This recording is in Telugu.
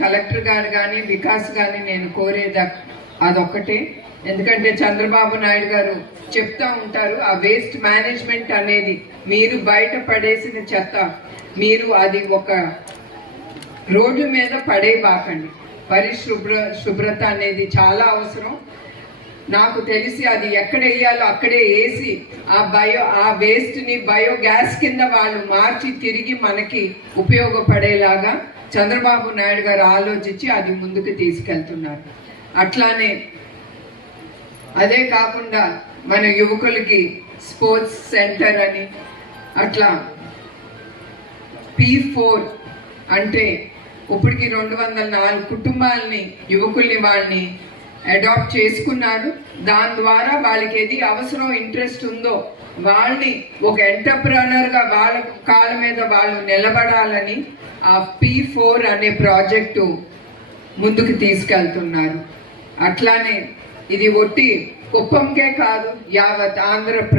కలెక్టర్ గారు కానీ వికాస్ కానీ నేను కోరేది అదొక్కటే. ఎందుకంటే చంద్రబాబు నాయుడు గారు చెప్తా ఉంటారు, ఆ వేస్ట్ మేనేజ్మెంట్ అనేది మీరు బయట పడేసిన చెత్త మీరు అది ఒక రోడ్డు మీద పడేయబాకండి. శుభ్రత అనేది చాలా అవసరం. నాకు తెలిసి అది ఎక్కడ వేయాలో అక్కడే వేసి ఆ వేస్ట్ని బయోగ్యాస్ కింద వాళ్ళు మార్చి తిరిగి మనకి ఉపయోగపడేలాగా చంద్రబాబు నాయుడు గారు ఆలోచించి అది ముందుకు తీసుకెళ్తున్నారు. అట్లానే అదే కాకుండా మన యువకులకి స్పోర్ట్స్ సెంటర్ అని అట్లా P4 అంటే ఇప్పటికి 204 కుటుంబాలని యువకుల్ని వాళ్ళని అడాప్ట్ చేసుకున్నారు. దాని ద్వారా వాళ్ళకి ఏది అవసరం ఇంట్రెస్ట్ ఉందో వాళ్ళని ఒక ఎంటర్ప్రెనర్గా వాళ్ళ కాళ్ళ మీద వాళ్ళు నిలబడాలని ఆ P4 అనే ప్రాజెక్టు ముందుకు తీసుకెళ్తున్నారు. అట్లానే ఇది ఒట్టి కుప్పంకే కాదు, యావత్ ఆంధ్రప్రదేశ్